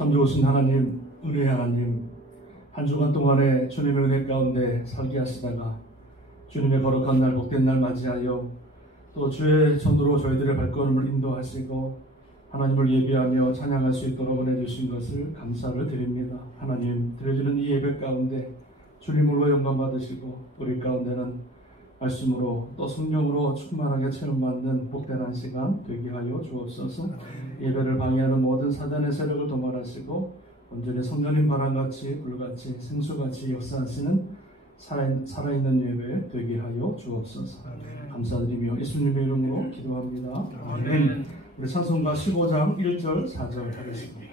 참 좋으신 하나님, 은혜의 하나님, 한 주간 동안에 주님의 은혜 가운데 살게 하시다가 주님의 거룩한 날, 복된 날 맞이하여 또 주의 전도로 저희들의 발걸음을 인도하시고 하나님을 예배하며 찬양할 수 있도록 은혜 주신 것을 감사를 드립니다. 하나님, 드려지는 이 예배 가운데 주님으로 영광 받으시고 우리 가운데는 말씀으로 또 성령으로 충만하게 체험받는 복된 시간 되게 하여 주옵소서. 예배를 방해하는 모든 사단의 세력을 도말하시고 온전히 성령님 바람같이 불같이 생수같이 역사하시는 살아있는 예배 되게 하여 주옵소서. 감사드리며 예수님의 이름으로 기도합니다. 아멘. 우리 찬송가 15장 1절 4절 하겠습니다.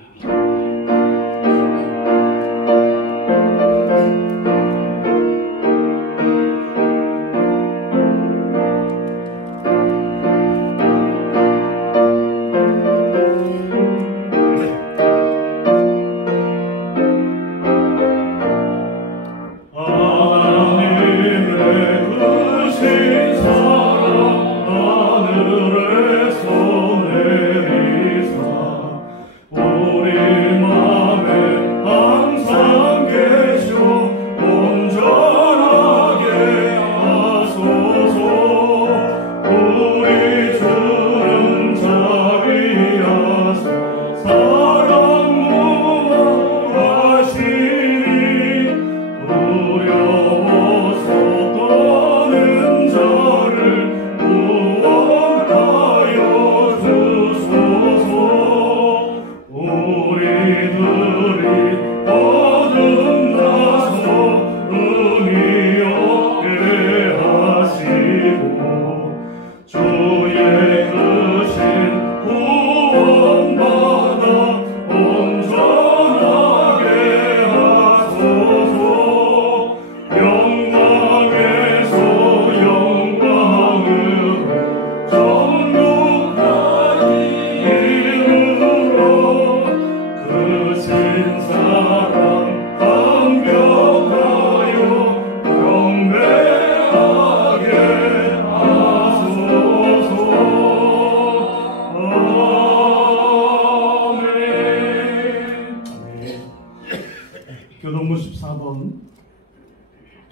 교동문 14번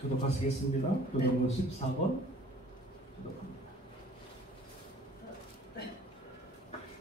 교독하시겠습니다. 교동문 14번 교독합니다.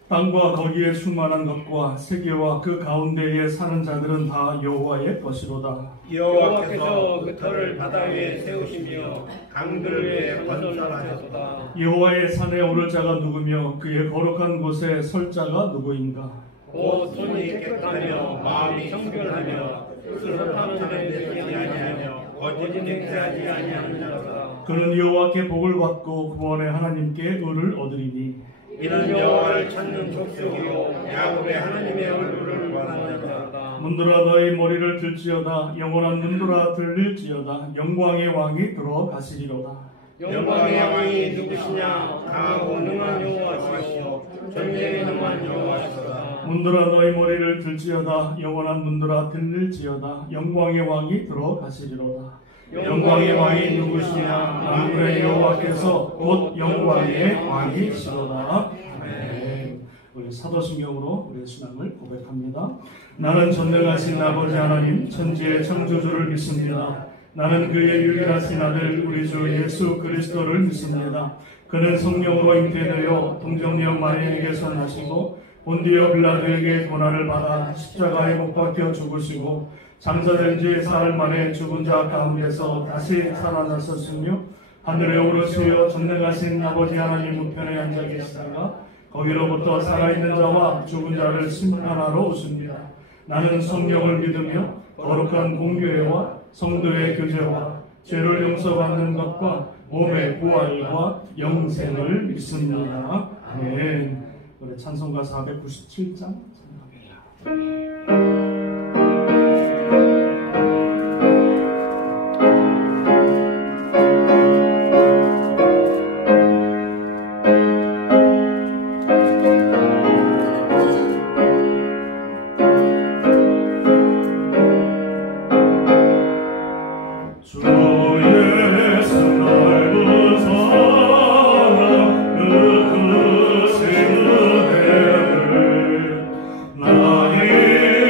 땅과 거기에 충만한 것과 세계와 그 가운데에 사는 자들은 다 여호와의 것이로다. 여호와께서 그 터를 바다 위에 세우시며 강들 위에 건설하셨도다. 여호와의 산에 오를 자가 누구며 그의 거룩한 곳에 설 자가 누구인가? 곧 손이 깨끗하며 마음이 청결하며 스스로 하는 자를 내지 아니하며 거짓 맹세하지 아니하는 자로다. 그는 여호와께 복을 받고 구원의 하나님께 의를 얻으리니 이는 여호와를 찾는 족속이요 야곱의 하나님의 얼굴을 원하는 자로다. 문들아 너희 머리를 들지어다. 영원한 문들아 들릴지어다. 영광의 왕이 들어가시리로다. 영광의 왕이 누구시냐? 강하고 능한 여호와시오 전쟁에 능한 여호와시로다. 문들아 너희 머리를 들지어다. 영원한 문들아 들릴지어다. 영광의 왕이 들어가시리로다. 영광의 왕이 누구시냐? 만군의 여호와께서 곧 영광의 왕이시로다. 아멘. 우리 사도신경으로 우리의 신앙을 고백합니다. 나는 전능하신 아버지 하나님 천지의 창조주를 믿습니다. 나는 그의 유일하신 아들 우리 주 예수 그리스도를 믿습니다. 그는 성령으로 잉태되어 동정녀 마리아에게서 나시고 본디오 빌라도에게 고난을 받아 십자가에 못 박혀 죽으시고 장사된 지 사흘 만에 죽은 자 가운데서 다시 살아나셨으며 하늘에 오르시어 전능하신 아버지 하나님 우편에 앉아 계시다가 거기로부터 살아있는 자와 죽은 자를 심판하러 오십니다. 나는 성령을 믿으며 거룩한 공교회와 성도의 교제와 죄를 용서받는 것과 몸의 부활과 영생을 믿습니다. 아멘. 우리 찬송가 497장 찬양합니다. 나의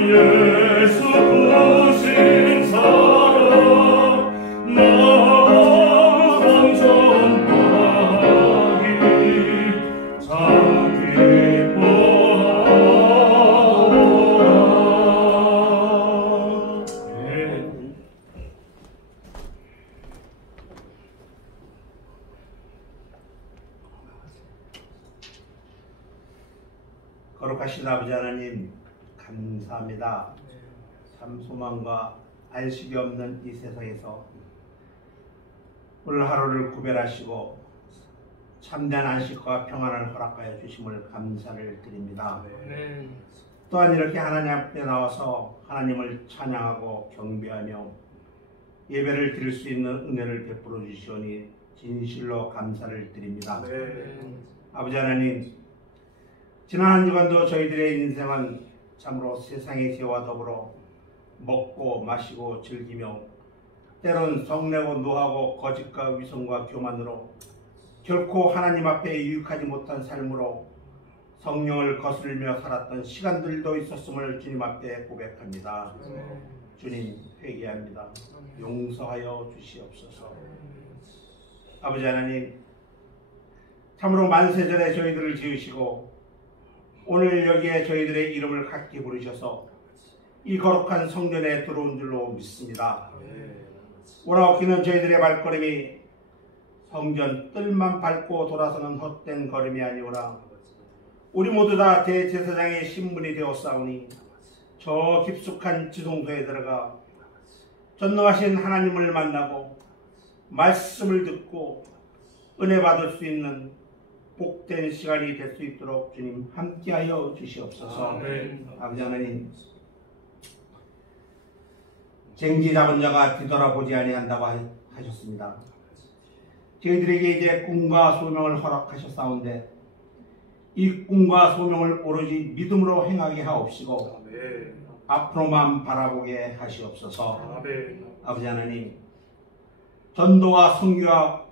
예수 부신 사랑 나랑 전파하기 참 기뻐하노라. 거룩하신 아버지 하나님, 감사합니다. 참 소망과 안식이 없는 이 세상에서 오늘 하루를 구별하시고 참된 안식과 평안을 허락하여 주심을 감사를 드립니다. 또한 이렇게 하나님 앞에 나와서 하나님을 찬양하고 경배하며 예배를 드릴 수 있는 은혜를 베풀어 주시오니 진실로 감사를 드립니다. 아버지 하나님, 지난 한 주간도 저희들의 인생은 참으로 세상의 죄와 더불어 먹고 마시고 즐기며 때론 성내고 노하고 거짓과 위선과 교만으로 결코 하나님 앞에 유익하지 못한 삶으로 성령을 거스르며 살았던 시간들도 있었음을 주님 앞에 고백합니다. 주님, 회개합니다. 용서하여 주시옵소서. 아버지 하나님, 참으로 만세전에 저희들을 지으시고 오늘 여기에 저희들의 이름을 같이 부르셔서 이 거룩한 성전에 들어온 줄로 믿습니다. 오라오키는 저희들의 발걸음이 성전 뜰만 밟고 돌아서는 헛된 걸음이 아니오라. 우리 모두 다 대제사장의 신분이 되었사오니 저 깊숙한 지성소에 들어가 전능하신 하나님을 만나고 말씀을 듣고 은혜 받을 수 있는 복된 시간이 될 수 있도록 주님 함께하여 주시옵소서. 아버지 하나님, 쟁기 잡은 자가 뒤돌아보지 아니한다고 하셨습니다. 저희들에게 이제 꿈과 소명을 허락하셨사온데 이 꿈과 소명을 오로지 믿음으로 행하게 하옵시고 앞으로만 바라보게 하시옵소서. 아버지 하나님, 전도와 선교와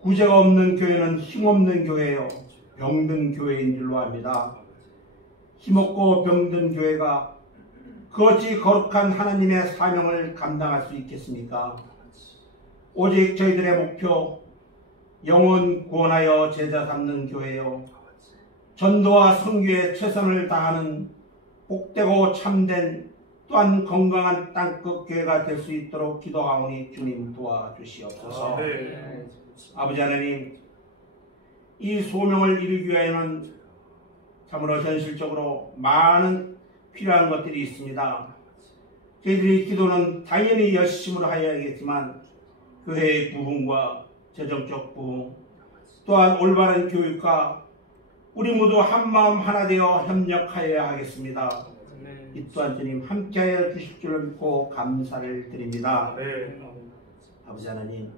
구제가 없는 교회는 힘없는 교회요 병든 교회인 줄로 압니다. 힘없고 병든 교회가 그 어찌 거룩한 하나님의 사명을 감당할 수 있겠습니까? 오직 저희들의 목표, 영혼 구원하여 제자 삼는 교회요 전도와 선교에 최선을 다하는 복되고 참된 또한 건강한 땅끝 교회가 될 수 있도록 기도하오니 주님 도와주시옵소서. 아버지 하나님, 이 소명을 이루기 위하여는 참으로 현실적으로 많은 필요한 것들이 있습니다. 저희들이 기도는 당연히 열심으로 하여야겠지만 교회의 부흥과 재정적 부흥, 또한 올바른 교육과 우리 모두 한마음 하나 되어 협력하여야 하겠습니다. 이 또한 주님 함께하여 주실 줄 믿고 감사를 드립니다. 아버지 하나님,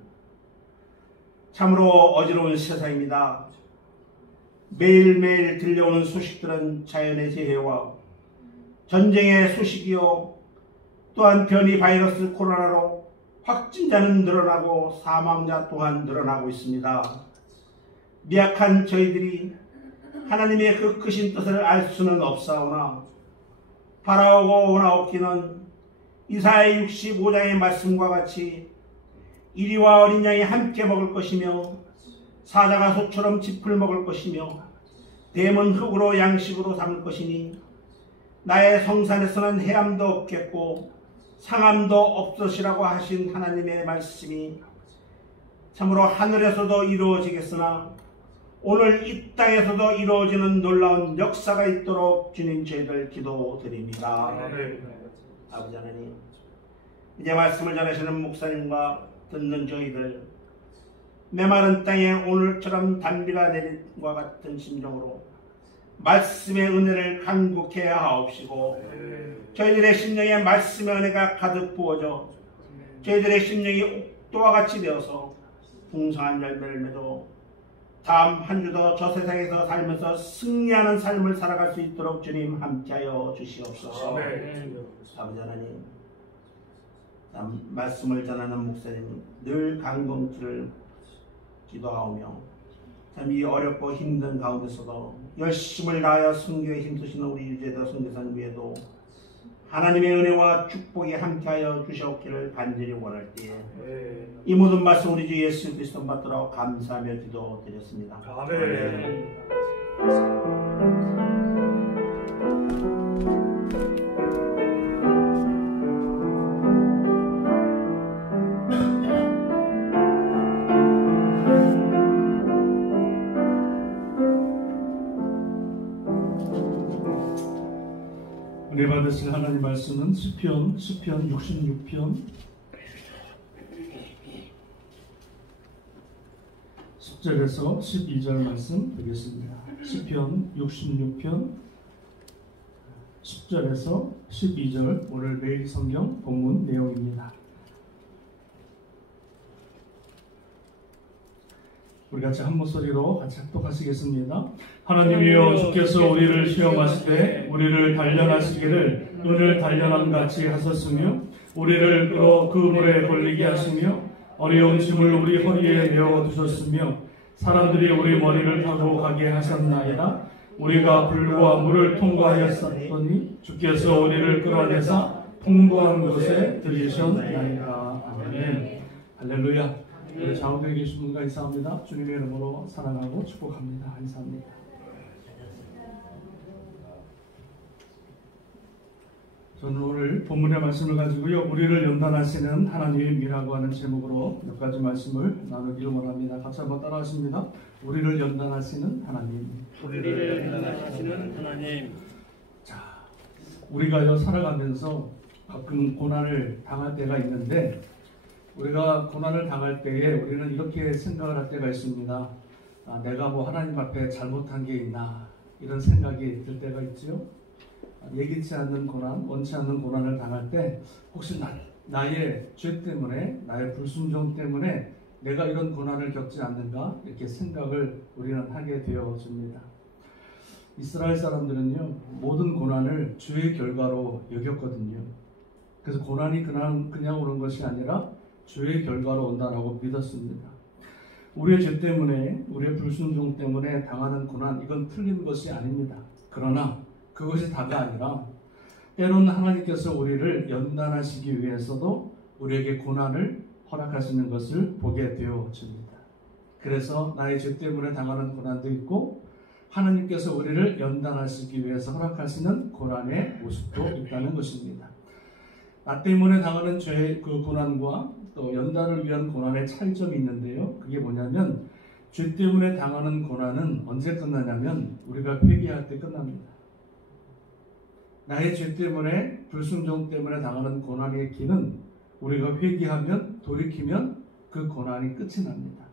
참으로 어지러운 세상입니다. 매일매일 들려오는 소식들은 자연의 재해와 전쟁의 소식이요 또한 변이 바이러스 코로나로 확진자는 늘어나고 사망자 또한 늘어나고 있습니다. 미약한 저희들이 하나님의 그 크신 뜻을 알 수는 없사오나 바라오고 오나오키는 이사야 65장의 말씀과 같이 이리와 어린 양이 함께 먹을 것이며 사자가 소처럼 짚을 먹을 것이며 뱀은 흙으로 양식으로 삼을 것이니 나의 성산에서는 해함도 없겠고 상함도 없으시라고 하신 하나님의 말씀이 참으로 하늘에서도 이루어지겠으나 오늘 이 땅에서도 이루어지는 놀라운 역사가 있도록 주님 저희들 기도드립니다. 아버지 하나님, 이제 말씀을 전하시는 목사님과 듣는 저희들 메마른 땅에 오늘처럼 단비가 내린 것과 같은 심정으로 말씀의 은혜를 간곡해 하옵시고 저희들의 심령에 말씀의 은혜가 가득 부어져 저희들의 심령이 옥도와 같이 되어서 풍성한 열매를 맺어 다음 한 주도 저 세상에서 살면서 승리하는 삶을 살아갈 수 있도록 주님 함께하여 주시옵소서. 아버지 하나님, 말씀을 전하는 목사님 늘 강건기를 기도하오며 참 이 어렵고 힘든 가운데서도 열심을 다하여 선교에 힘쓰시는 우리 유재도 선교사님 위에도 하나님의 은혜와 축복이 함께하여 주셨기를 간절히 원할 때에 이 모든 말씀 우리 주 예수 그리스도 받들어 감사하며 기도드렸습니다. 아멘. 은혜 받으실 하나님 말씀은 시편 66편 10절에서 12절 말씀 드리겠습니다. 시편 66편 10절에서 12절 오늘 매일 성경 본문 내용입니다. 우리 같이 한 목소리로 같이 합독하시겠습니다. 하나님이여 주께서 우리를 시험하시되 우리를 단련하시기를 은을 단련함 같이 하셨으며 우리를 끌어 그 물에 걸리게 하시며 어려운 짐을 우리 허리에 내어 두셨으며 사람들이 우리 머리를 타고 가게 하셨나이다. 우리가 불과 물을 통과하였더니 주께서 우리를 끌어내사 풍부한 곳에 들이셨나이다. 아멘. 할렐루야. 우리 좌우되어 계신 분과 인사합니다. 주님의 이름으로 사랑하고 축복합니다. 인사합니다. 저는 오늘 본문의 말씀을 가지고요, 우리를 연단하시는 하나님의 미라고 하는 제목으로 몇 가지 말씀을 나누기를 원합니다. 같이 한번 따라하십니다. 우리를 연단하시는 하나님. 우리를 연단하시는 하나님. 자, 우리가요 살아가면서 가끔 고난을 당할 때가 있는데, 우리가 고난을 당할 때에 우리는 이렇게 생각을 할 때가 있습니다. 내가 뭐 하나님 앞에 잘못한 게 있나, 이런 생각이 들 때가 있죠. 예기치 않는 고난, 원치 않는 고난을 당할 때 혹시 나의 죄 때문에, 나의 불순종 때문에 내가 이런 고난을 겪지 않는가, 이렇게 생각을 우리는 하게 되어집니다. 이스라엘 사람들은요 모든 고난을 죄의 결과로 여겼거든요. 그래서 고난이 그냥 오는 것이 아니라 죄의 결과로 온다라고 믿었습니다. 우리의 죄 때문에, 우리의 불순종 때문에 당하는 고난, 이건 틀린 것이 아닙니다. 그러나 그것이 다가 아니라 때로는 하나님께서 우리를 연단하시기 위해서도 우리에게 고난을 허락하시는 것을 보게 되어집니다. 그래서 나의 죄 때문에 당하는 고난도 있고 하나님께서 우리를 연단하시기 위해서 허락하시는 고난의 모습도 있다는 것입니다. 나 때문에 당하는 죄의 그 고난과 또 연단을 위한 고난의 차이점이 있는데요. 그게 뭐냐면 죄 때문에 당하는 고난은 언제 끝나냐면 우리가 회개할 때 끝납니다. 나의 죄 때문에, 불순종 때문에 당하는 고난의 길은 우리가 회개하면, 돌이키면 그 고난이 끝이 납니다.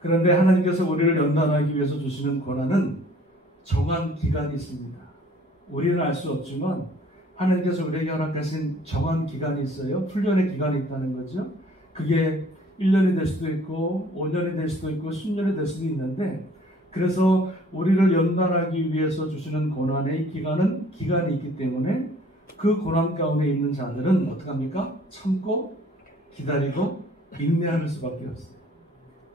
그런데 하나님께서 우리를 연단하기 위해서 주시는 고난은 정한 기간이 있습니다. 우리는 알 수 없지만 하나님께서 우리에게 허락하신 정한 기간이 있어요. 훈련의 기간이 있다는 거죠. 그게 1년이 될 수도 있고 5년이 될 수도 있고 10년이 될 수도 있는데, 그래서 우리를 연단하기 위해서 주시는 고난의 기간이 있기 때문에 그 고난 가운데 있는 자들은 어떻게 합니까? 참고 기다리고 인내하는 수밖에 없어요.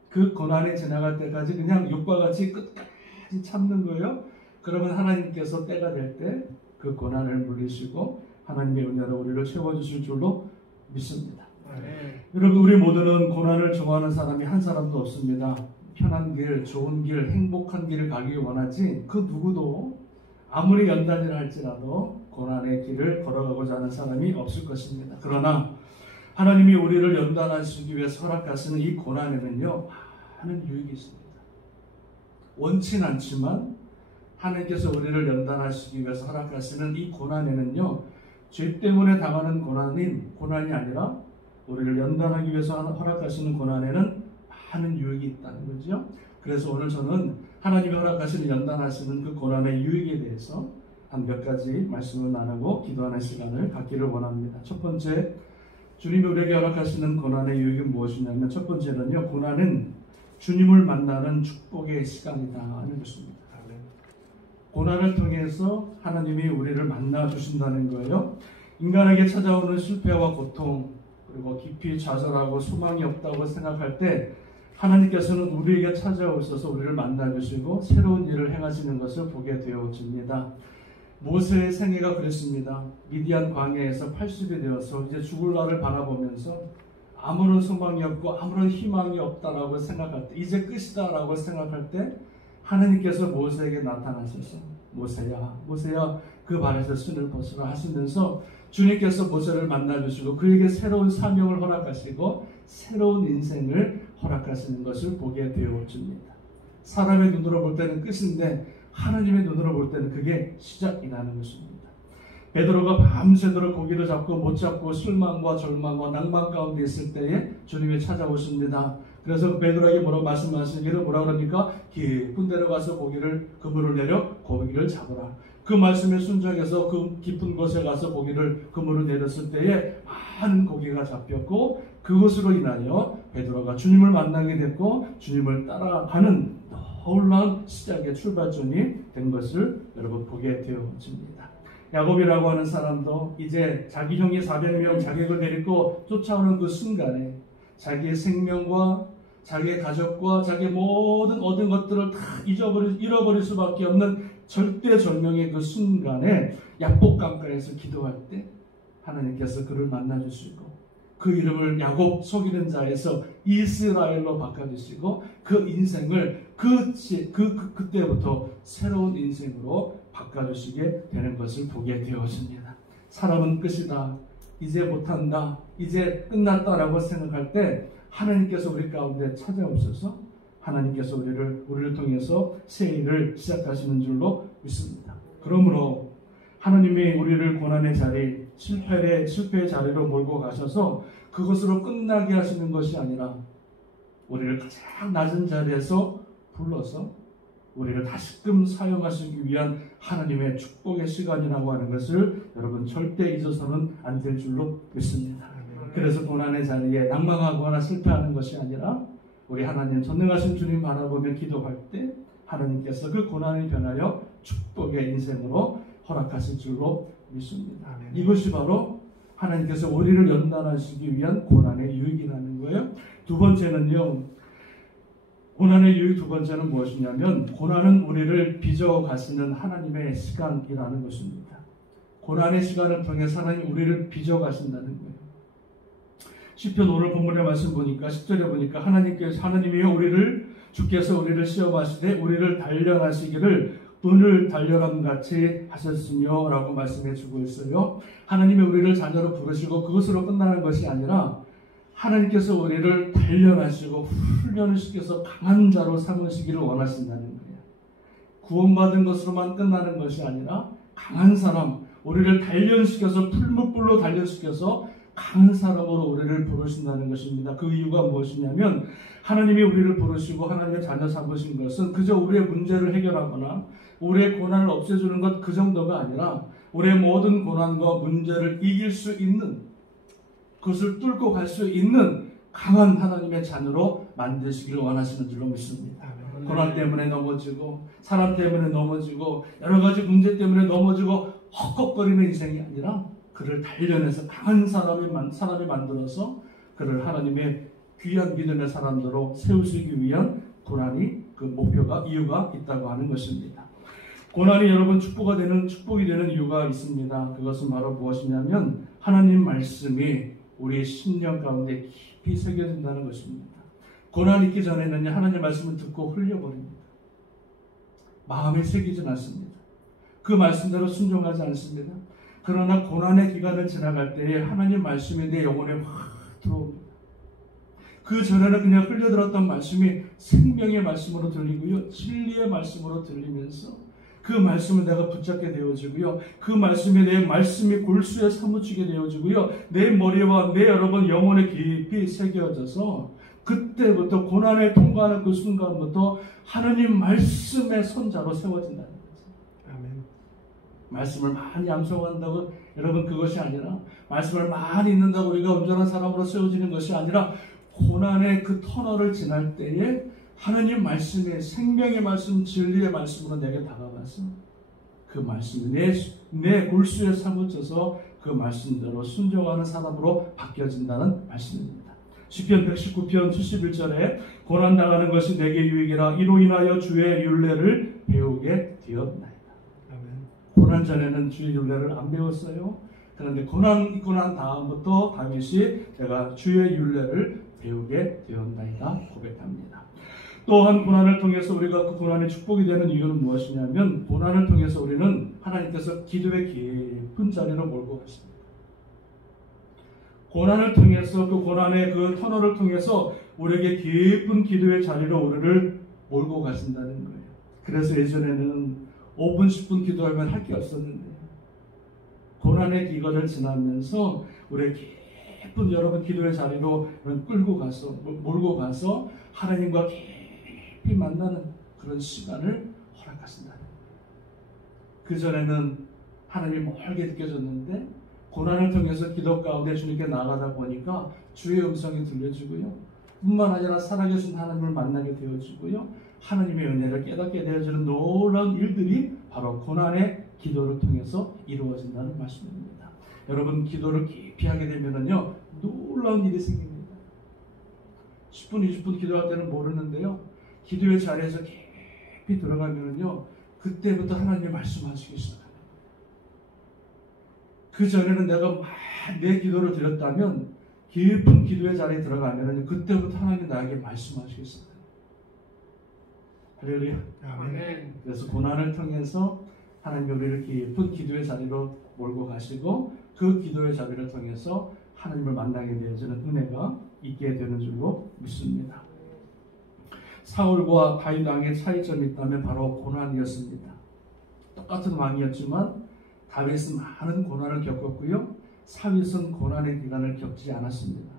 그 고난이 지나갈 때까지 그냥 욕과 같이 끝까지 참는 거예요. 그러면 하나님께서 때가 될 때 그 고난을 물리시고 하나님의 은혜로 우리를 채워주실 줄로 믿습니다. 여러분, 우리 모두는 고난을 좋아하는 사람이 한 사람도 없습니다. 편한 길, 좋은 길, 행복한 길을 가기 원하지 그 누구도 아무리 연단이라 할지라도 고난의 길을 걸어가고자 하는 사람이 없을 것입니다. 그러나 하나님이 우리를 연단하시기 위해서 허락하시는 이 고난에는요 많은 유익이 있습니다. 원치는 않지만 하나님께서 우리를 연단하시기 위해서 허락하시는 이 고난에는요 죄 때문에 당하는 고난이 아니라 우리를 연단하기 위해서 허락하시는 고난에는 많은 유익이 있다는 거죠. 그래서 오늘 저는 하나님이 허락하시는 연단하시는 그 고난의 유익에 대해서 한 몇 가지 말씀을 나누고 기도하는 시간을 갖기를 원합니다. 첫 번째, 주님이 우리에게 허락하시는 고난의 유익은 무엇이냐면, 첫 번째는요, 고난은 주님을 만나는 축복의 시간이다 하는 것입니다. 고난을 통해서 하나님이 우리를 만나 주신다는 거예요. 인간에게 찾아오는 실패와 고통, 그리고 깊이 좌절하고 소망이 없다고 생각할 때 하나님께서는 우리에게 찾아오셔서 우리를 만나 주시고 새로운 일을 행하시는 것을 보게 되어집니다. 모세의 생애가 그랬습니다. 미디안 광야에서 80이 되어서 이제 죽을 날을 바라보면서 아무런 소망이 없고 아무런 희망이 없다라고 생각할 때, 이제 끝이다라고 생각할 때 하나님께서 모세에게 나타나셔서 모세야, 모세야, 그 발에서 신을 벗으라 하시면서 주님께서 모세를 만나주시고 그에게 새로운 사명을 허락하시고 새로운 인생을 허락하시는 것을 보게 되어줍니다. 사람의 눈으로 볼 때는 끝인데 하나님의 눈으로 볼 때는 그게 시작이라는 것입니다. 베드로가 밤새도록 고기를 잡고 못 잡고 실망과 절망과 낭만 가운데 있을 때에 주님이 찾아오십니다. 그래서 베드로에게 뭐라고 말씀하시기를 뭐라 그럽니까? 깊은 데로 가서 그물을 내려 고기를 잡으라. 그 말씀에 순종해서 그 깊은 곳에 가서 그물을 내렸을 때에 많은 고기가 잡혔고 그것으로 인하여 베드로가 주님을 만나게 됐고 주님을 따라가는 놀라운 시작의 출발점이 된 것을 여러분 보게 되어집니다. 야곱이라고 하는 사람도 이제 자기 형이 400명 자객을 데리고 쫓아오는 그 순간에 자기의 생명과 자기의 가족과 자기의 모든 얻은 것들을 다 잃어버릴 수밖에 없는 절대절명의 그 순간에 약복강가에서 기도할 때 하나님께서 그를 만나주시고 그 이름을 야곱 속이는 자에서 이스라엘로 바꿔주시고 그 인생을 그때부터 새로운 인생으로 바꿔주시게 되는 것을 보게 되었습니다. 사람은 끝이다, 이제 못한다, 이제 끝났다라고 생각할 때 하나님께서 우리 가운데 찾아오셔서 하나님께서 우리를 통해서 새 일을 시작하시는 줄로 믿습니다. 그러므로 하나님이 우리를 고난의 자리, 실패의 자리로 몰고 가셔서 그것으로 끝나게 하시는 것이 아니라 우리를 가장 낮은 자리에서 불러서 우리를 다시금 사용하시기 위한 하나님의 축복의 시간이라고 하는 것을 여러분 절대 잊어서는 안 될 줄로 믿습니다. 그래서 고난의 자리에 낭망하거나 실패하는 것이 아니라 우리 하나님 전능하신 주님 바라보며 기도할 때 하나님께서 그 고난을 변하여 축복의 인생으로 허락하실 줄로 믿습니다. 이것이 바로 하나님께서 우리를 연단하시기 위한 고난의 유익이라는 거예요. 두 번째는요, 고난의 유익 두 번째는 무엇이냐면 고난은 우리를 빚어가시는 하나님의 시간이라는 것입니다. 고난의 시간을 통해 하나님 우리를 빚어가신다는 거예요. 시편 오늘 본문의 말씀 보니까 10절에 보니까 하나님이여 주께서 우리를 시험하시되 우리를 단련하시기를 은을 단련함같이 하셨으며 라고 말씀해 주고 있어요. 하나님이 우리를 자녀로 부르시고 그것으로 끝나는 것이 아니라 하나님께서 우리를 단련하시고 훈련을 시켜서 강한 자로 삼으시기를 원하신다는 거예요. 구원받은 것으로만 끝나는 것이 아니라 강한 사람, 우리를 단련시켜서 풀무불로 단련시켜서 강한 사람으로 우리를 부르신다는 것입니다. 그 이유가 무엇이냐면 하나님이 우리를 부르시고 하나님의 자녀 삼으신 것은 그저 우리의 문제를 해결하거나 우리의 고난을 없애주는 것 그 정도가 아니라 우리의 모든 고난과 문제를 이길 수 있는, 그것을 뚫고 갈 수 있는 강한 하나님의 자녀로 만드시기를 원하시는 줄로 믿습니다. 고난 때문에 넘어지고 사람 때문에 넘어지고 여러 가지 문제 때문에 넘어지고 헛걱거리는 인생이 아니라 그를 단련해서 강한 사람이 만들어서 그를 하나님의 귀한 믿음의 사람들로 세우시기 위한 고난이 그 목표가 이유가 있다고 하는 것입니다. 고난이 여러분 축복이 되는 이유가 있습니다. 그것은 바로 무엇이냐면 하나님 말씀이 우리의 심령 가운데 깊이 새겨진다는 것입니다. 고난이 있기 전에는 하나님 말씀을 듣고 흘려버립니다. 마음에 새기진 않습니다. 그 말씀대로 순종하지 않습니다. 그러나 고난의 기간을 지나갈 때에 하나님 말씀이 내 영혼에 확 들어옵니다. 그 전에는 그냥 흘려들었던 말씀이 생명의 말씀으로 들리고요, 진리의 말씀으로 들리면서 그 말씀을 내가 붙잡게 되어지고요, 그 말씀이 내 말씀이 골수에 사무치게 되어지고요, 내 머리와 내 여러분 영혼에 깊이 새겨져서 그때부터 고난을 통과하는 그 순간부터 하나님 말씀의 선자로 세워진다는 거죠. 아멘. 말씀을 많이 암송한다고 여러분 그것이 아니라, 말씀을 많이 읽는다고 우리가 온전한 사람으로 세워지는 것이 아니라 고난의 그 터널을 지날 때에 하나님 말씀의 생명의 말씀, 진리의 말씀으로 내게 다가가서 그 말씀이 내 골수에 사무쳐서 그 말씀대로 순종하는 사람으로 바뀌어진다는 말씀입니다. 시편 119편 71절에 고난당하는 것이 내게 유익이라 이로 인하여 주의 율례를 배우게 되었나이다. 아멘. 고난 전에는 주의 율례를 안 배웠어요. 그런데 고난 있고 난 다음부터 다윗이 내가 주의 율례를 배우게 되었나이다 고백합니다. 또한 고난을 통해서 우리가 그 고난의 축복이 되는 이유는 무엇이냐면 고난을 통해서 우리는 하나님께서 기도의 깊은 자리로 몰고 가십니다. 고난을 통해서 그 고난의 그 터널을 통해서 우리에게 깊은 기도의 자리로 우리를 몰고 가신다는 거예요. 그래서 예전에는 5분 10분 기도하면 할 게 없었는데 고난의 기간을 지나면서 우리의 깊은 여러분 기도의 자리로 끌고 가서 몰고 가서 하나님과 깊이 만나는 그런 시간을 허락하신다. 그 전에는 하나님이 멀게 느껴졌는데 고난을 통해서 기도 가운데 주님께 나아가다 보니까 주의 음성이 들려지고요. 뿐만 아니라 살아계신 하나님을 만나게 되어지고요. 하나님의 은혜를 깨닫게 되어지는 놀라운 일들이 바로 고난의 기도를 통해서 이루어진다는 말씀입니다. 여러분 기도를 깊이 하게 되면은요 놀라운 일이 생깁니다. 10분 20분 기도할 때는 모르는데요. 기도의 자리에서 깊이 들어가면은요 그때부터 하나님이 말씀하시기 시작합니다. 그 전에는 내가 막 내 기도를 드렸다면 깊은 기도의 자리에 들어가면은 그때부터 하나님이 나에게 말씀하시기 시작합니다. 할렐루야. 아멘. 그래서 고난을 통해서 하나님이 우리를 깊은 기도의 자리로 몰고 가시고 그 기도의 자리를 통해서 하나님을 만나게 되어지는 은혜가 있게 되는 줄로 믿습니다. 사울과 다윗 왕의 차이점이 있다면 바로 고난이었습니다. 똑같은 왕이었지만 다윗은 많은 고난을 겪었고요. 사윗은 고난의 기간을 겪지 않았습니다.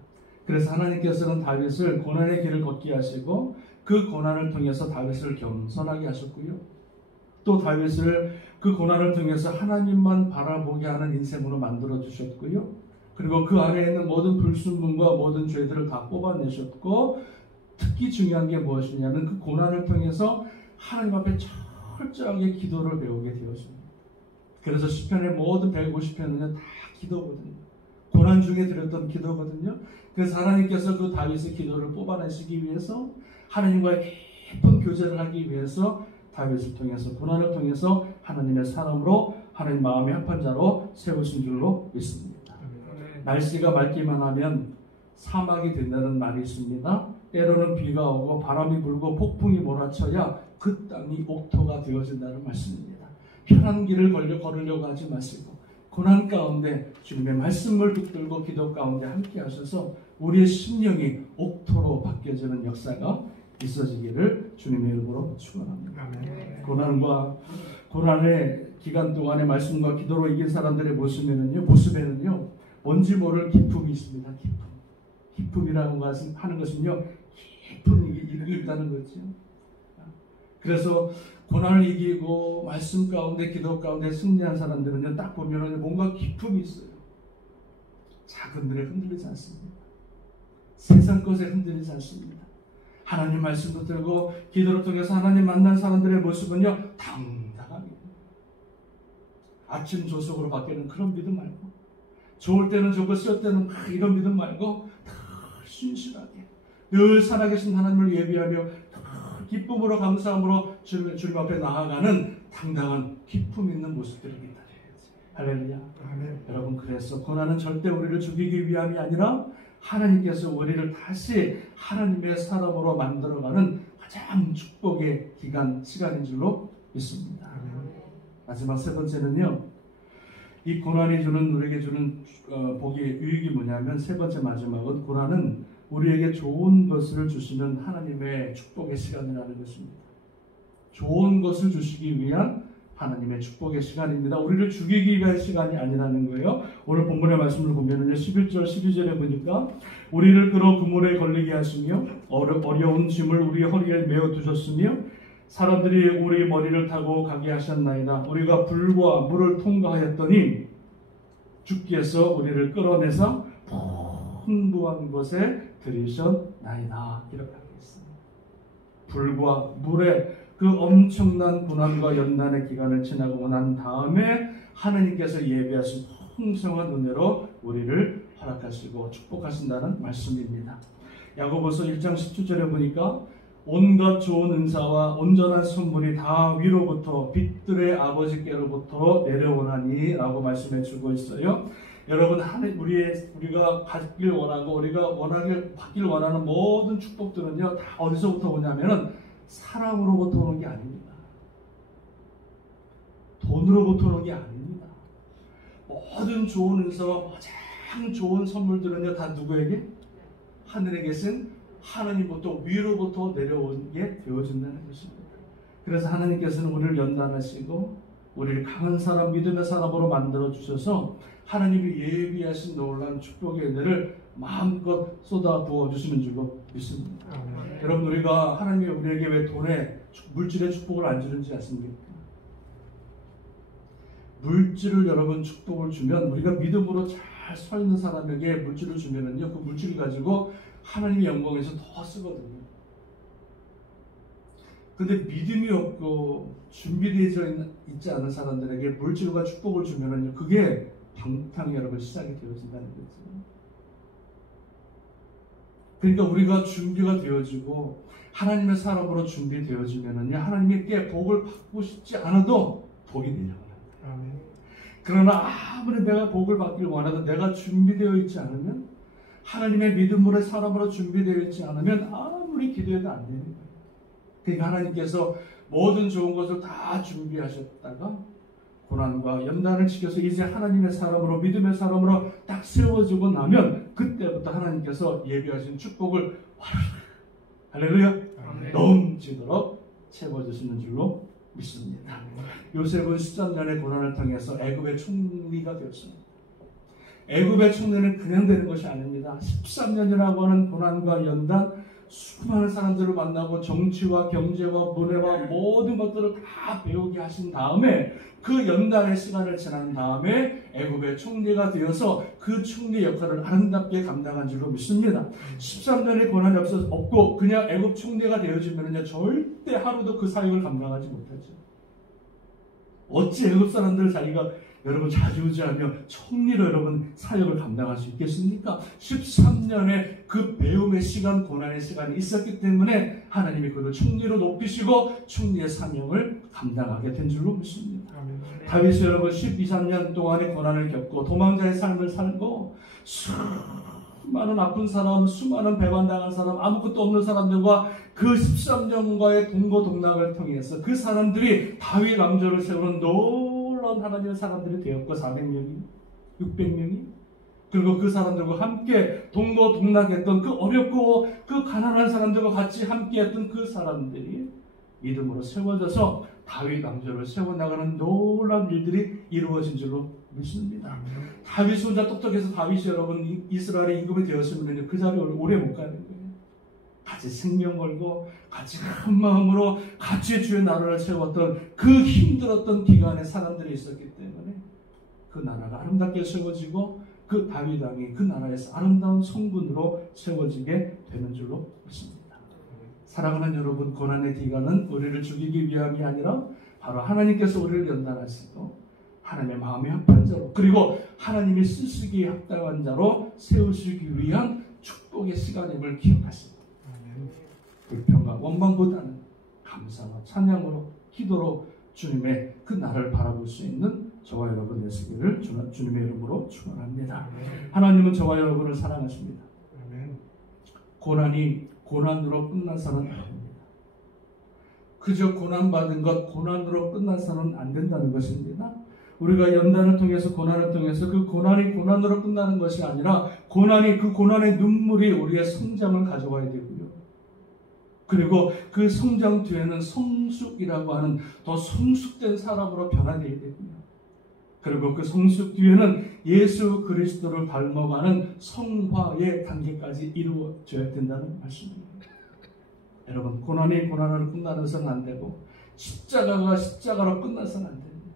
그래서 하나님께서는 다윗을 고난의 길을 걷게 하시고 그 고난을 통해서 다윗을 겸손하게 하셨고요. 또 다윗을 그 고난을 통해서 하나님만 바라보게 하는 인생으로 만들어 주셨고요. 그리고 그 안에 있는 모든 불순물과 모든 죄들을 다 뽑아내셨고 특히 중요한 게 무엇이냐면 그 고난을 통해서 하나님 앞에 철저하게 기도를 배우게 되었습니다. 그래서 시편의 모든 150편은 다 기도거든요. 고난 중에 드렸던 기도거든요. 그래서 하나님께서 그 다윗의 기도를 뽑아내시기 위해서 하나님과의 깊은 교제를 하기 위해서 다윗을 통해서 고난을 통해서 하나님의 사람으로 하나님 마음의 합한 자로 세우신 줄로 믿습니다. 날씨가 맑기만 하면 사막이 된다는 말이 있습니다. 때로는 비가 오고 바람이 불고 폭풍이 몰아쳐야 그 땅이 옥토가 되어진다는 말씀입니다. 편한 길을 걸으려고 하지 마시고 고난 가운데 주님의 말씀을 붙들고 기도 가운데 함께 하셔서 우리의 심령이 옥토로 바뀌어지는 역사가 있어지기를 주님의 이름으로 축원합니다. 고난과 고난의 기간 동안의 말씀과 기도로 이긴 사람들의 모습에는요 뭔지 모를 기쁨이 있습니다. 기쁨이라고 하는 것은요 깊은 일이 있다는 거죠. 그래서 고난을 이기고 말씀 가운데 기도 가운데 승리한 사람들은요 딱 보면은 뭔가 기쁨이 있어요. 작은 일에 흔들리지 않습니다. 세상 것에 흔들리지 않습니다. 하나님 말씀 붙들고 기도를 통해서 하나님 만난 사람들의 모습은요 당당하게 아침 조석으로 바뀌는 그런 믿음 말고 좋을 때는 좋고 쓸 때는 막 이런 믿음 말고 다 신실하게 늘 살아계신 하나님을 예비하며 기쁨으로 감사함으로 주님 앞에 나아가는 당당한 기쁨 있는 모습들입니다. 할렐루야. 아멘. 여러분 그래서 고난은 절대 우리를 죽이기 위함이 아니라 하나님께서 우리를 다시 하나님의 사람으로 만들어가는 가장 축복의 시간인 줄로 믿습니다. 마지막 세 번째는요. 이 고난이 우리에게 주는 복의 유익이 뭐냐면 세 번째 마지막은 고난은 우리에게 좋은 것을 주시는 하나님의 축복의 시간이라는 것입니다. 좋은 것을 주시기 위한 하나님의 축복의 시간입니다. 우리를 죽이기 위한 시간이 아니라는 거예요. 오늘 본문의 말씀을 보면은 11절 12절에 보니까 우리를 끌어 그물에 걸리게 하시며 어려운 짐을 우리 허리에 메어 두셨으며 사람들이 우리 머리를 타고 가게 하셨나이다. 우리가 불과 물을 통과하였더니 주께서 우리를 끌어내서 풍부한 곳에 들이셨나이다. 이렇게 하고 있습니다. 불과 물의 그 엄청난 고난과 연단의 기간을 지나고 난 다음에 하나님께서 예비하신 풍성한 은혜로 우리를 허락하시고 축복하신다는 말씀입니다. 야고보서 1장 17절에 보니까 온갖 좋은 은사와 온전한 선물이 다 위로부터 빛들의 아버지께로부터 내려오나니 라고 말씀해 주고 있어요. 여러분, 우리가 받길 원하고 우리가 받길 원하는 모든 축복들은요, 다 어디서부터 오냐면은 사람으로부터 오는 게 아닙니다. 돈으로부터 오는 게 아닙니다. 모든 좋은 은사와 가장 좋은 선물들은요, 다 누구에게? 하늘에 계신 하나님부터 위로부터 내려온 게 되어진다는 것입니다. 그래서 하나님께서는 우리를 연단하시고 우리를 강한 사람, 믿음의 사람으로 만들어 주셔서 하나님이 예비하신 놀라운 축복의 은혜를 마음껏 쏟아 부어 주시는 줄로 믿습니다. 여러분, 우리가 하나님이 우리에게 왜 돈에 물질의 축복을 안 주는지 아십니까? 물질을 여러분 축복을 주면 우리가 믿음으로 잘 서 있는 사람에게 물질을 주면은요, 그 물질을 가지고 하나님의 영광에서 더 쓰거든요. 근데 믿음이 없고 준비되어 있지 않은 사람들에게 물질과 축복을 주면은요, 그게 방탕이 여러분 시작이 되어진다는 거죠. 그러니까 우리가 준비가 되어지고 하나님의 사람으로 준비되어지면은요, 하나님께 복을 받고 싶지 않아도 복이 내려갑니다. 그러나 아무리 내가 복을 받길 원해도 내가 준비되어 있지 않으면, 하나님의 믿음으로 사람으로 준비되어 있지 않으면 아무리 기도해도 안 되는 거예요. 그러니까 하나님께서 모든 좋은 것을 다 준비하셨다가 고난과 연단을 지켜서 이제 하나님의 사람으로, 믿음의 사람으로 딱 세워지고 나면 그때부터 하나님께서 예비하신 축복을 할렐루야 넘치도록 채워주시는 줄로 믿습니다. 요셉은 13년의 고난을 통해서 애굽의 총리가 되었습니다. 애굽의 총리는 그냥 되는 것이 아닙니다. 13년이라고 하는 고난과 연단, 수많은 사람들을 만나고 정치와 경제와 문화와 모든 것들을 다 배우게 하신 다음에, 그 연단의 시간을 지난 다음에 애굽의 총리가 되어서 그 총리 역할을 아름답게 감당한 줄로 믿습니다. 13년의 고난이 없고 그냥 애굽 총리가 되어지면요, 절대 하루도 그 사역을 감당하지 못하죠. 어찌 애굽 사람들 자기가 여러분 자주우지하며 총리로 여러분 사역을 감당할 수 있겠습니까? 13년의 그 배움의 시간, 고난의 시간이 있었기 때문에 하나님이 그를 총리로 높이시고 총리의 사명을 감당하게 된 줄로 믿습니다. 다윗이 여러분 12, 13년 동안의 고난을 겪고 도망자의 삶을 살고 수많은 아픈 사람, 수많은 배반당한 사람, 아무것도 없는 사람들과 그 13년과의 동고동락을 통해서 그 사람들이 다윗 왕조를 세우는 놀라운 하나님의 사람들이 되었고, 400명이, 600명이, 그리고 그 사람들과 함께 동고동락했던 그 어렵고 그 가난한 사람들과 같이 함께했던 그 사람들이 믿음으로 세워져서 다윗 왕조를 세워나가는 놀라운 일들이 이루어진 줄로 믿습니다. 다윗이 혼자 똑똑해서 다윗이 여러분 이스라엘의 임금이 되었으면 그 자리에 오래 못 가는 거예요. 같이 생명 걸고 같이 큰 마음으로 같이 주의 나라를 세웠던 그 힘들었던 기간에 사람들이 있었기 때문에 그 나라가 아름답게 세워지고 그 다윗 왕이 그 나라에서 아름다운 성군으로 세워지게 되는 줄로 믿습니다. 사랑하는 여러분, 고난의 기간은 우리를 죽이기 위함이 아니라 바로 하나님께서 우리를 연단하시고 하나님의 마음에 합한 자로, 그리고 하나님이 쓰시기에 합당한 자로 세우시기 위한 축복의 시간임을 기억하십니다. 불평과 원망보다는 감사와 찬양으로, 기도로 주님의 그 나라를 바라볼 수 있는 저와 여러분 되시기를 주님의 이름으로 축원합니다. 하나님은 저와 여러분을 사랑하십니다. 고난이 고난으로 끝나서는 안 됩니다. 그저 고난받은 것, 고난으로 끝나서는 안 된다는 것입니다. 우리가 연단을 통해서, 고난을 통해서 그 고난이 고난으로 끝나는 것이 아니라 그 고난의 눈물이 우리의 성장을 가져와야 되고요. 그리고 그 성장 뒤에는 성숙이라고 하는 더 성숙된 사람으로 변화되어야 되고요. 그리고 그 성숙 뒤에는 예수 그리스도를 닮아가는 성화의 단계까지 이루어져야 된다는 말씀입니다. 여러분, 고난이 고난으로 끝나서는 안 되고 십자가가 십자가로 끝나서는 안 됩니다.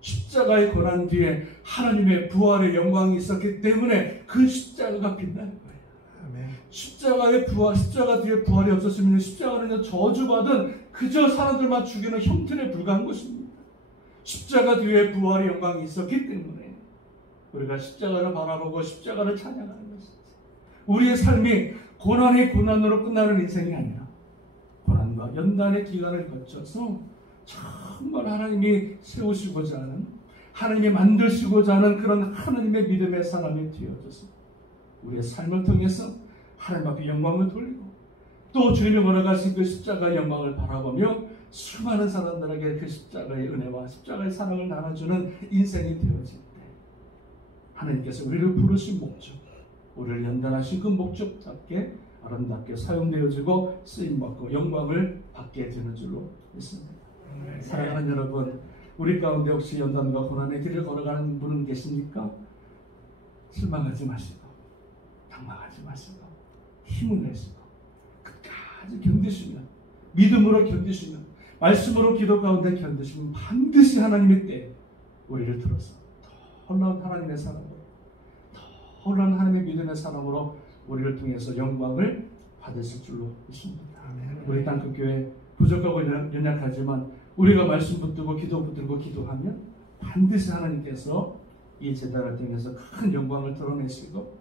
십자가의 고난 뒤에 하나님의 부활의 영광이 있었기 때문에 그 십자가가 빛나는 거예요. 십자가의 부활, 십자가 뒤에 부활이 없었으면 십자가는 저주받은 그저 사람들만 죽이는 형틀에 불과한 것입니다. 십자가 뒤에 부활의 영광이 있었기 때문에 우리가 십자가를 바라보고 십자가를 찬양하는 것입니다. 우리의 삶이 고난이 고난으로 끝나는 인생이 아니라 고난과 연단의 기간을 거쳐서 정말 하나님이 세우시고자 하는, 하나님이 만드시고자 하는 그런 하나님의 믿음의 사람이 되어져서 우리의 삶을 통해서 하나님 앞에 영광을 돌리고 또 주님이 걸어가신 그 십자가의 영광을 바라보며 수많은 사람들에게 그 십자가의 은혜와 십자가의 사랑을 나눠주는 인생이 되어질 때 하나님께서 우리를 부르신 목적, 우리를 연단하신 그 목적답게 아름답게 사용되어지고 쓰임받고 영광을 받게 되는 줄로 믿습니다. 사랑하는 여러분, 우리 가운데 혹시 연단과 고난의 길을 걸어가는 분은 계십니까? 실망하지 마시고 당황하지 마시고 힘을 내시고 끝까지 견디시면, 믿음으로 견디시면, 말씀으로 기도 가운데 견디시면 반드시 하나님의 때에 우리를 들어서 더 놀라운 하나님의 사랑으로, 더 놀라운 하나님의 믿음의 사랑으로 우리를 통해서 영광을 받으실 줄로 믿습니다. 우리 땅끝교회 부족하고 연약하지만 우리가 말씀 붙들고 기도 붙들고 기도하면 반드시 하나님께서 이 제단을 통해서 큰 영광을 드러내시고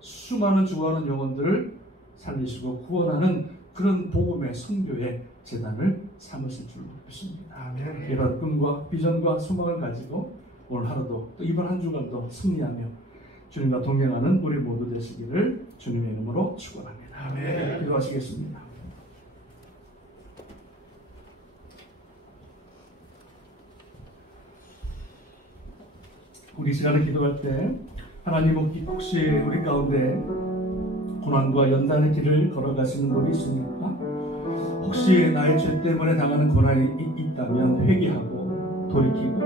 수많은 죽어가는 영혼들을 살리시고 구원하는 그런 복음의 선교의 제단을 삼으실 줄로 믿습니다. 이런 꿈과 비전과 소망을 가지고 오늘 하루도 또 이번 한 주간도 승리하며 주님과 동행하는 우리 모두 되시기를 주님의 이름으로 축원합니다. 기도하시겠습니다. 우리 시간에 기도할 때 하나님 혹시 우리 가운데 고난과 연단의 길을 걸어가시는 분이 있습니까? 혹시 나의 죄 때문에 당하는 고난이 있다면 회개하고 돌이키고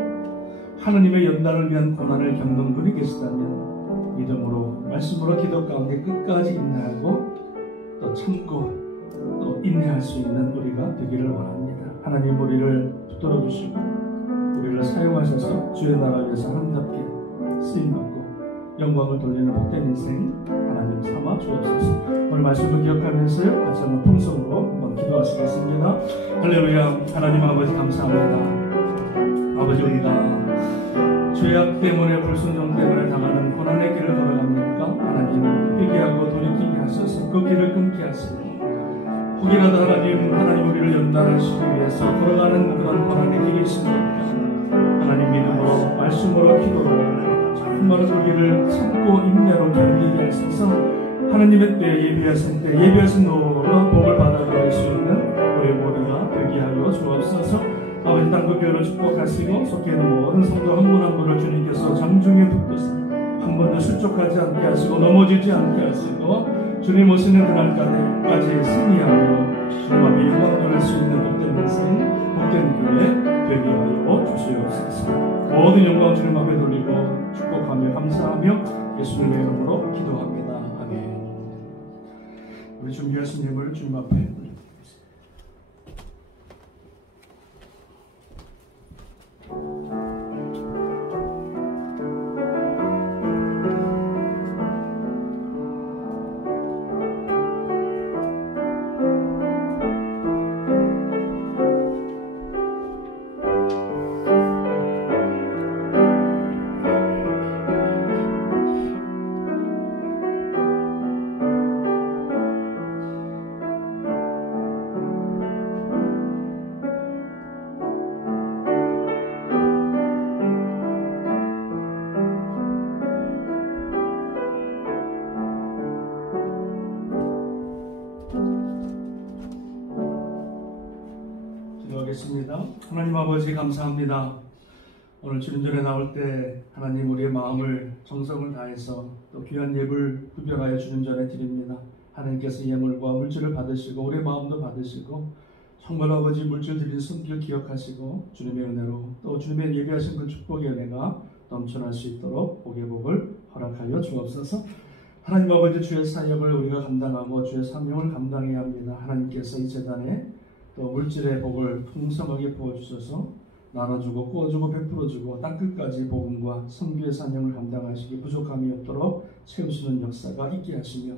하나님의 연단을 위한 고난을 겪는 분이 계시다면 믿음으로 말씀으로 기도 가운데 끝까지 인내하고 또 참고 또 인내할 수 있는 우리가 되기를 원합니다. 하나님 우리를 붙들어 주시고 우리를 사용하셔서 주의 나라 위해서 아름답게 쓰임받고 영광을 돌리는 복된 인생 하나님 삼아 주옵소서. 오늘 말씀을 기억하면서요 같이 한번 통성으로 한번 기도하시겠습니다. 할렐루야. 하나님 아버지 감사합니다. 아버지 우리가 죄악 때문에 불순종 때문에 당하는 고난의 길을 걸어갑니까? 하나님 회개하고 돌이키게 하셔서 그 길을 끊게 하시고 혹이라도 하나님 우리를 연단하시기 위해서 걸어가는 그런 고난의 길이 있습니까? 하나님 믿음으로 말씀으로 기도로 정말 우리를 참고 인내로 견디게 하셔서 하나님의 때에 예비하신 때 예비하신 노로 복을 받아들일 수 있는 우리 모두가 되게 하여 주옵소서. 아버지 땅끝 교회를 축복하시고 속해 있는 모든 성도 한 분 한 분을 주님께서 장중에 붙드사 한 번도 실족하지 않게 하시고 넘어지지 않게 하시고 주님 오시는 그날까지 승리하며 주님 앞에 영광 돌릴 수 있는 복된 인생 복된 교회 되게 하여 주시옵소서. 모든 영광 주님 앞에 돌리고 축복하며 감사하며 예수님의 이름으로 기도합니다. 아멘. 우리 준비하신 예물을 주님 앞에 올려드리겠습니다. 하나님 아버지 감사합니다. 오늘 주님 전에 나올 때 하나님 우리의 마음을 정성을 다해서 또 귀한 예물 구별하여 주님 전에 드립니다. 하나님께서 예물과 물질을 받으시고 우리의 마음도 받으시고 정말 아버지 물질 드린 손길 기억하시고 주님의 은혜로 또 주님의 예비하신 그 축복의 은혜가 넘쳐날 수 있도록 복의 복을 허락하여 주옵소서. 하나님 아버지 주의 사역을 우리가 감당하고 주의 사명을 감당해야 합니다. 하나님께서 이 재단에 또 물질의 복을 풍성하게 부어주셔서 나눠주고 구워주고 베풀어주고 땅끝까지 복음과 선교의 사명을 감당하시기 부족함이 없도록 채우시는 역사가 있게 하시며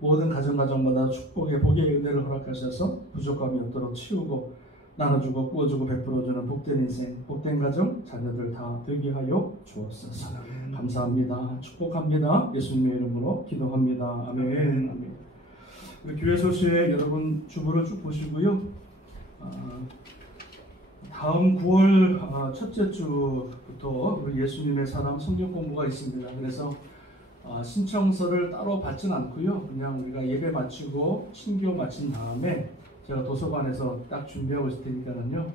모든 가정마다 축복의 복의 은혜를 허락하셔서 부족함이 없도록 채우고 나눠주고 구워주고 베풀어주는 복된 인생 복된 가정 자녀들 다 되게 하여 주옵소서. 감사합니다. 축복합니다. 예수님의 이름으로 기도합니다. 아멘. 아멘. 우리 교회 소식에 여러분 주보를 쭉 보시고요. 다음 9월 첫째 주부터 우리 예수님의 사람 성경 공부가 있습니다. 그래서 신청서를 따로 받지는 않고요. 그냥 우리가 예배 마치고 신교 마친 다음에 제가 도서관에서 딱 준비하고 있을 테니까는요.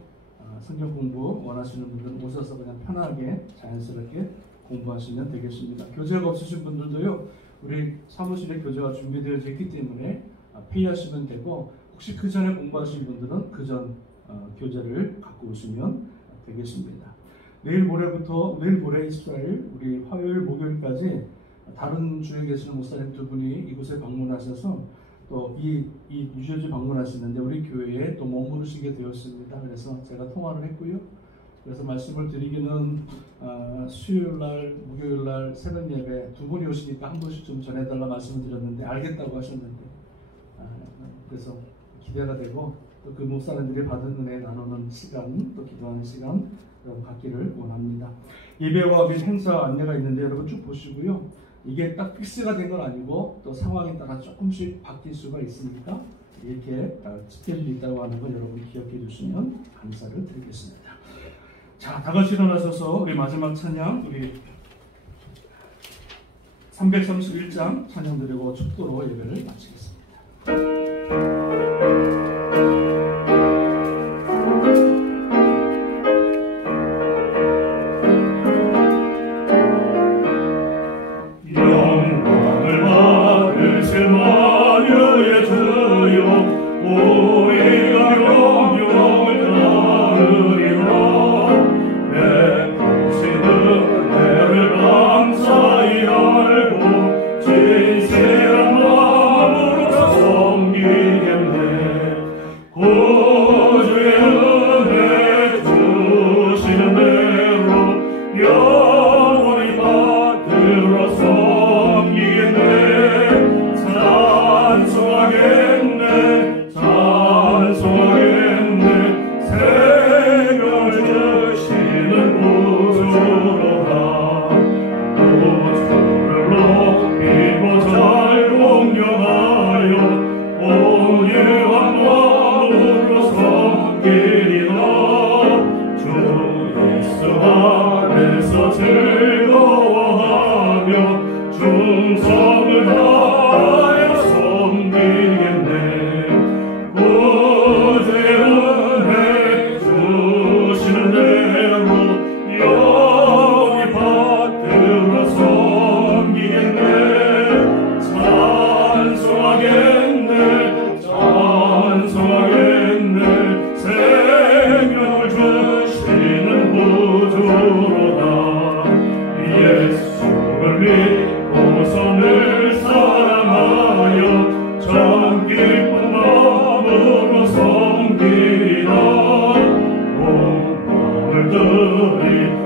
성경 공부 원하시는 분들은 오셔서 그냥 편하게 자연스럽게 공부하시면 되겠습니다. 교재가 없으신 분들도요. 우리 사무실에 교재가 준비되어져 있기 때문에 페이하시면 되고, 혹시 그 전에 공부하신 분들은 그 전 교재를 갖고 오시면 되겠습니다. 내일 모레 24일 우리 화요일 목요일까지 다른 주에 계시는 목사님 두 분이 이곳에 방문하셔서 또 이 유저지 방문하시는데 우리 교회에 또 머무르시게 되었습니다. 그래서 제가 통화를 했고요. 그래서 말씀을 드리기는 수요일날, 목요일날 새벽 예배 두 분이 오시니까 한 번씩 좀 전해달라 말씀을 드렸는데 알겠다고 하셨는데, 그래서 기대가 되고 또 그 목사님들이 받은 은혜 나누는 시간, 또 기도하는 시간 여러분 갖기를 원합니다. 예배와 및 행사 안내가 있는데 여러분 쭉 보시고요. 이게 딱 픽스가 된 건 아니고 또 상황에 따라 조금씩 바뀔 수가 있으니까 이렇게 스케줄이 있다고 하는 건 여러분이 기억해 주시면 감사를 드리겠습니다. 자, 다 같이 일어나셔서 우리 마지막 찬양, 우리 331장 찬양 드리고 축도로 예배를 마치겠습니다.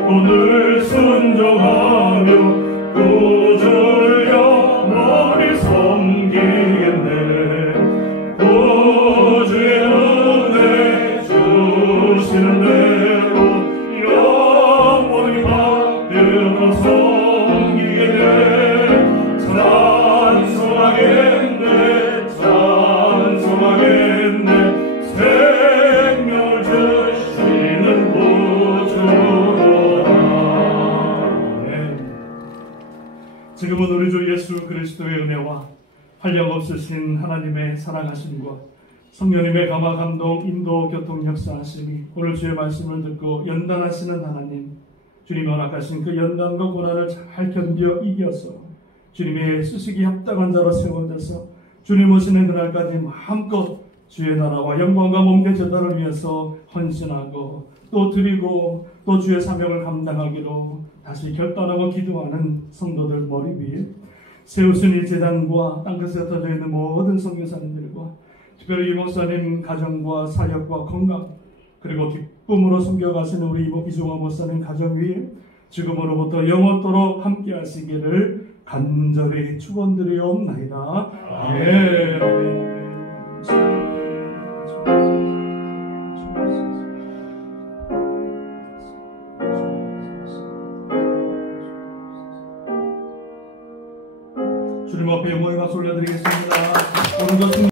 오늘 순종하며 구주여 너를 섬기겠네. 구주의 은혜 주시는 대로 영원히 받들어 섬기겠네. 찬송하겠네 찬송하겠네. 생명을 주시는 지금은 우리 주 예수 그리스도의 은혜와 한량없으신 하나님의 사랑하심과 성령님의 감화 감동 인도 교통 역사하심이 오늘 주의 말씀을 듣고 연단하시는 하나님, 주님이 허락하신 그 연단과 고난을 잘 견뎌 이겨서 주님의 쓰시기 합당한 자로 세워져서 주님 오시는 그날까지 마음껏 주의 나라와 영광과 몸된 제단을 위해서 헌신하고 또 드리고 또 주의 사명을 감당하기로 다시 결단하고 기도하는 성도들 머리 위에 세우신 이 제단과 땅끝에 흩어져 있는 모든 선교사님들과 특별히 이 목사님 가정과 사역과 건강 그리고 기쁨으로 섬겨가시는 우리 이종화 목사님 가정 위에 지금으로부터 영원토록 함께 하시기를 간절히 축원드리옵나이다. 아멘. 주님 앞에 영광의 박수 올려드리겠습니다. 오늘